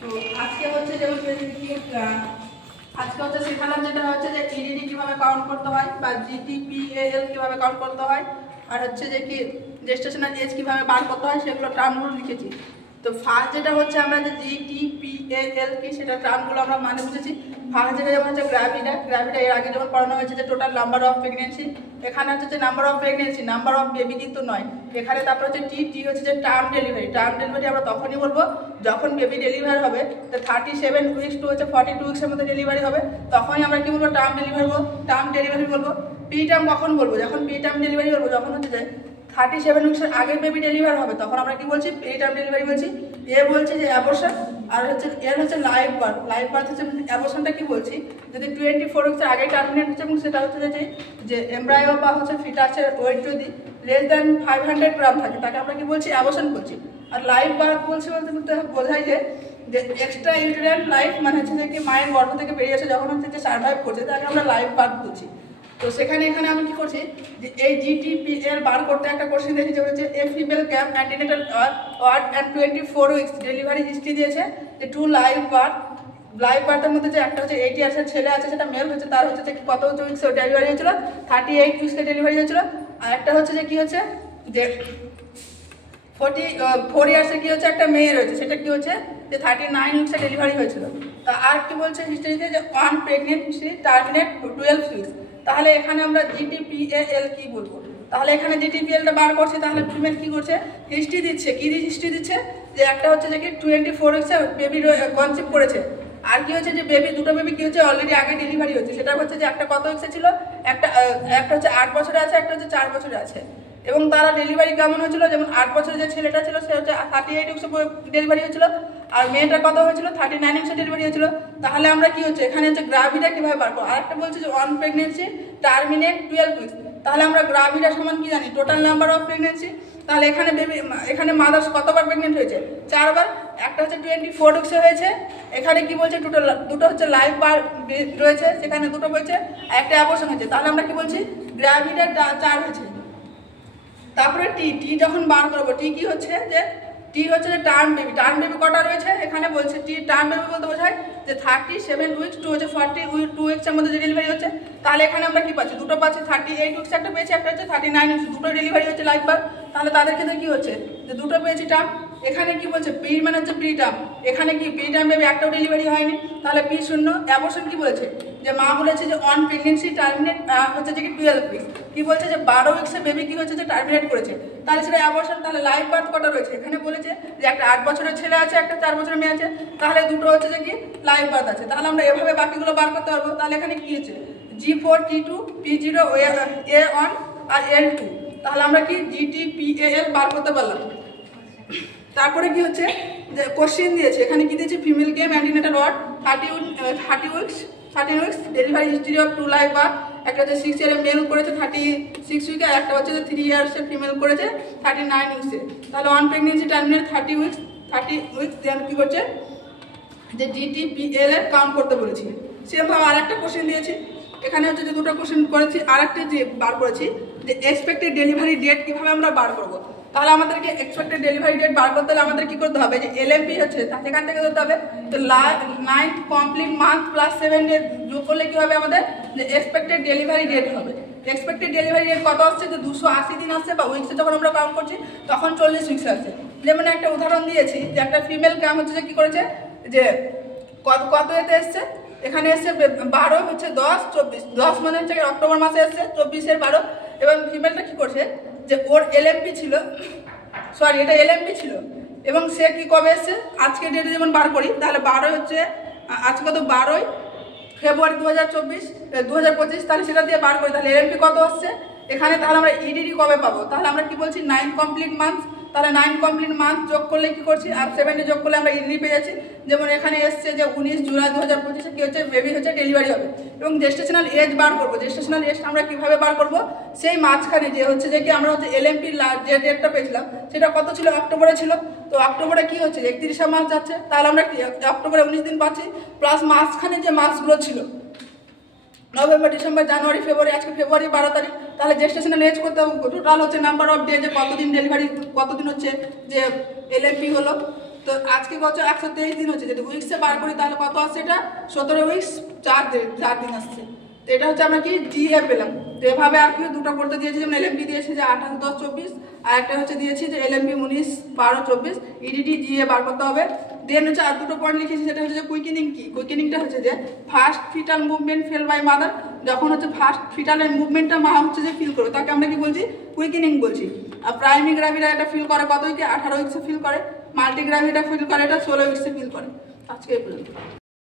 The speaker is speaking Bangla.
তো আজকে হচ্ছে যেমন আজকে হচ্ছে শেখালাম যেটা হচ্ছে যে ইডিডি কিভাবে কাউন্ট করতে হয় বা জিটিপিএল কিভাবে কাউন্ট করতে হয়, আর হচ্ছে যে কি জেস্টেশনাল এজ কিভাবে বার করতে হয় সেগুলো টার্মগুলো লিখেছি। তো ফার্স্ট যেটা হচ্ছে আমরা যে জিটিপিএল কি সেটা টার্মগুলো আমরা মানে বুঝেছি। ফার্স্ট যেটা যেমন হচ্ছে গ্র্যাভিটা এর আগে যেমন পড়ানো হয়েছে যে টোটাল নাম্বার অফ প্রেগনেন্সি, এখানে হচ্ছে যে number of pregnancy, number of baby কিন্তু নয় এখানে। তারপর হচ্ছে টি হচ্ছে যে টার্ম ডেলিভারি আমরা তখনই বলবো যখন বেবি ডেলিভার হবে, তো 37 উইকস টু হচ্ছে 42 উইক্সের মধ্যে ডেলিভারি হবে, তখনই আমরা কি বলবো টার্ম ডেলিভারি বলবো। পি টার্ম কখন বলবো, যখন পি টার্ম ডেলিভারি বলবো যখন হচ্ছে যে 37 উইক্সের আগের বেবি ডেলিভার হবে, তখন আমরা কি বলছি প্রি টার্ম ডেলিভারি বলছি। এ বলছি যে অ্যাবর্শন, আর হচ্ছে এর হচ্ছে লাইভ বার্থ হচ্ছে অ্যাবর্শনটা কি বলছি যদি 24 উইক্সের আগে টার্মিনেট হচ্ছে, এবং সেটা হচ্ছে যে এমব্রায়ো বা হচ্ছে ফিটাসের ওয়েট যদি লেস দ্যান 500 গ্রাম থাকে তাকে আমরা কি বলছি অ্যাবর্শন বলছি। আর লাইভ বার্থ বলছি বলতে বোঝায় যে এক্সট্রা ইউটেরাইন লাইফ মানে হচ্ছে যে কি মায়ের গর্ভ থেকে বেরিয়ে আসে যখন হচ্ছে যে সার্ভাইভ করছে তাকে আমরা লাইভ বার্থ বলছি। তো এখানে আমি কি করছি যে এই জিটিপিএল বার করতে একটা কোশ্চেন দিয়েছি যে হচ্ছে a female camp antenatal ward and 24 weeks delivery history দিয়েছে যে 2 লাইভ বার্থের মধ্যে যে একটা হচ্ছে 80 ইয়ার্সের ছেলে আছে সেটা মেল হচ্ছে, তার হচ্ছে যে কত উইক্স ডেলিভারি হয়েছিল 38 উইক্সে ডেলিভারি হয়েছিল। আর একটা হচ্ছে যে কি হচ্ছে যে 44 ইয়ার্সে কি হচ্ছে একটা মেয়ে রয়েছে সেটা কি হচ্ছে যে 39 উইক্সে ডেলিভারি হয়েছিল। তা আর কি বলছে হিস্ট্রিতে যে one pregnant history terminate 12 weeks. তাহলে এখানে আমরা জিটিপিএল কি বলবো, তাহলে এখানে জিটিপিএলটা বার করছি, তাহলে ফিমেল কি করছে হিস্ট্রি দিচ্ছে, কি দিয়ে হিস্ট্রি দিচ্ছে যে একটা হচ্ছে যে কি 24 উইক্সে বেবি কনসিভ করেছে, আর কি হচ্ছে যে দুটো বেবি কি হচ্ছে অলরেডি আগে ডেলিভারি হচ্ছে, সেটা হচ্ছে যে একটা কত উইক্সে ছিল, একটা হচ্ছে 8 বছরে আছে, একটা হচ্ছে 4 বছরে আছে, এবং তারা ডেলিভারি কেমন হয়েছিল যেমন 8 বছরের যে ছেলেটা ছিল সে হচ্ছে 38 উইক্সে ডেলিভারি হয়েছিল, আর মেয়েটা কত হয়েছিল 39 উইক্সে ডেলিভারি হয়েছিল। তাহলে আমরা কি হচ্ছে এখানে হচ্ছে গ্রাভিটা কিভাবে বার করবো, আরেকটা বলছে যে ওয়ান প্রেগনেন্সি টার্মিনেট 12 উইক্স, তাহলে আমরা গ্রাভিটা সমান কি জানি টোটাল নাম্বার অফ প্রেগনেন্সি। তাহলে এখানে মাদার্স কতবার প্রেগনেন্ট হয়েছে 4 বার, একটা হচ্ছে 24 উইক্সে হয়েছে, এখানে কি বলছে দুটো হচ্ছে লাইভ বার রয়েছে সেখানে দুটো বলছে, একটা অ্যাবর্শন হয়েছে, তাহলে আমরা কি বলছি গ্রাভিটা 4 হয়েছে। তারপরে টি যখন বার করবো টি কি হচ্ছে যে টি হচ্ছে যে টার্ম বেবি কটা রয়েছে, এখানে বলছে টি টার্ম বেবি বলতে বোঝায় যে 37 উইক্স টু হচ্ছে 42 উইক্সের মধ্যে ডেলিভারি হচ্ছে। তাহলে এখানে আমরা কি পাচ্ছি দুটো পাচ্ছি, 38 উইক্স একটা পেয়েছি, একটা হচ্ছে 39 উইক্স, দুটো ডেলিভারি হচ্ছে লাইভ বার। তাহলে তাদের ক্ষেত্রে কি হচ্ছে যে দুটো পেয়েছি টার্ম। এখানে কি বলছে পি মানে হচ্ছে প্রি টার্ম, এখানে কি প্রি টার্ম বেবি একটাও ডেলিভারি হয়নি, তাহলে পি শূন্য। অ্যাবর্শন কি বলেছে যে মা বলেছে যে অন প্রেগনেন্সি টার্মিনেট হচ্ছে যে কি 12 উইক্স, কি বলছে যে 12 উইক্সে বেবি কি হচ্ছে যে টার্মিনেট করেছে, তাহলে সেটা অ্যাবর্শন। তাহলে লাইভ বার্থ কটা রয়েছে, এখানে বলেছে যে একটা 8 বছরের ছেলে আছে, একটা 4 বছরের মেয়ে আছে, তাহলে দুটো হচ্ছে যে কি লাইভ বার্থ আছে। তাহলে আমরা এভাবে বাকিগুলো বার করতে পারবো। তাহলে এখানে কি হচ্ছে G4 T2 P0 A1 আর L2, তাহলে আমরা কি জিটিপিএল বার করতে পারলাম। তারপরে কি হচ্ছে যে কোশ্চেন দিয়েছে, এখানে কি দিয়েছে ফিমেল গেম antenatal ward 13 weeks delivery history of 2 live birth, একটা হচ্ছে 6 ইয়ারের মেল করেছে 36 উইকে, আর একটা হচ্ছে যে 3 ইয়ার্সের ফিমেল করেছে 39 উইক্সে। তাহলে অন প্রেগনেন্সি টার্মিনেট 30 উইক্স দেন কি করছে যে জিটিপিএল এর কাউন্ট করতে বলেছি। সেমভাবে আর একটা কোশ্চেন দিয়েছি, এখানে হচ্ছে যে দুটো কোশ্চেন করেছি, আর একটা যে বার করেছি যে এক্সপেক্টেড ডেলিভারি ডেট কিভাবে আমরা বার করবো। তাহলে আমাদেরকে এক্সপেক্টেড ডেলিভারি ডেট বার করতে হলে আমাদের কি করতে হবে যে এলএমপি হচ্ছে সেখান থেকে ধরতে হবে, তো 9th complete month plus 7 day যোগ করলে কি হবে আমাদের যে এক্সপেক্টেড ডেলিভারি ডেট হবে। এক্সপেক্টেড ডেলিভারি ডেট কত আসছে যে 280 দিন আসছে, বা উইক্সে যখন আমরা কাউন্ট করছি তখন 40 উইক্স আসছে। যেমন একটা উদাহরণ দিয়েছি যে একটা ফিমেল ক্যাম হচ্ছে যে কি করেছে যে কত এতে এসছে, এখানে এসছে 12 হচ্ছে 10 মানে হচ্ছে অক্টোবর মাসে এসছে 24-এর 12, এবং ফিমেলটা কি করছে যে ওর এলএমপি ছিল, এটা এলএমপি ছিল, এবং সে কি কবে এসছে আজকে ডেটে যেমন বার করি তাহলে 12 হচ্ছে আজকে কত 12 ফেব্রুয়ারি 2025, তাহলে সেটা দিয়ে বার করি তাহলে এলএমপি কত আসছে এখানে। তাহলে আমরা ইডিডি কবে পাবো, তাহলে আমরা কি বলছি 9 কমপ্লিট মান্থ, তাহলে 9 কমপ্লিট মান্থ যোগ করলে কি করছি আর 7 যোগ করলে আমরা ইডিডি পেয়ে যাচ্ছি। যেমন এখানে এসছে যে 19 জুলাই 2025 কি হচ্ছে বেবি হচ্ছে ডেলিভারি হবে, এবং জেস্টেশনাল এজ বার করবো। জেস্টেশনাল এজ আমরা কিভাবে বার করবো, সেই মাঝখানে যে হচ্ছে যে কি আমরা হচ্ছে এলএমপি যে ডেটটা পেয়েছিলাম সেটা কত ছিল অক্টোবরে ছিল, তো অক্টোবরে কি হচ্ছে 31 মাস যাচ্ছে, তাহলে আমরা অক্টোবরে 19 দিন পাচ্ছি, প্লাস মাঝখানে যে মাসগুলো ছিল নভেম্বর ডিসেম্বর জানুয়ারি ফেব্রুয়ারি, আজকে ফেব্রুয়ারি 12 তারিখ, তাহলে জেস্টেশনাল এজ করতে হবে টোটাল হচ্ছে নাম্বার অফ ডে যে কতদিন ডেলিভারি কতদিন হচ্ছে যে এলএমপি হলো। তো তো আজকে কত 123 দিন হচ্ছে, যদি উইক্সে বার করি তাহলে কত আসছে, এটা 17 উইক্স 4 দিন আসছে। তো এটা হচ্ছে আমরা কি জিএ পেলাম। তো এভাবে আর কি দুটো করতে দিয়েছি, যেমন এলএমপি দিয়েছে যে 28 10 24, আর একটা হচ্ছে দিয়েছি যে এলএমপি 19 12 24, ইডিটি জিএ বার করতে হবে। দেন হচ্ছে আর দুটো পয়েন্ট লিখেছি, সেটা হচ্ছে যে কুইকেনিং কি। কুইকেনিংটা হচ্ছে যে first fetal movement felt by mother, যখন হচ্ছে ফার্স্ট ফিটালের মুভমেন্টটা মা হচ্ছে যে ফিল করবে, তাকে আমরা কি বলছি, কুইকেনিং বলছি। আর প্রাইমারি গ্রাভিটা এটা ফিল করে কত উইকে, 18 উইক্সে ফিল করে। মাল্টিগ্রাভিটা ফিল করে এটা 16 উইক্সে ফিল করে। আজকে এই পর্যন্ত।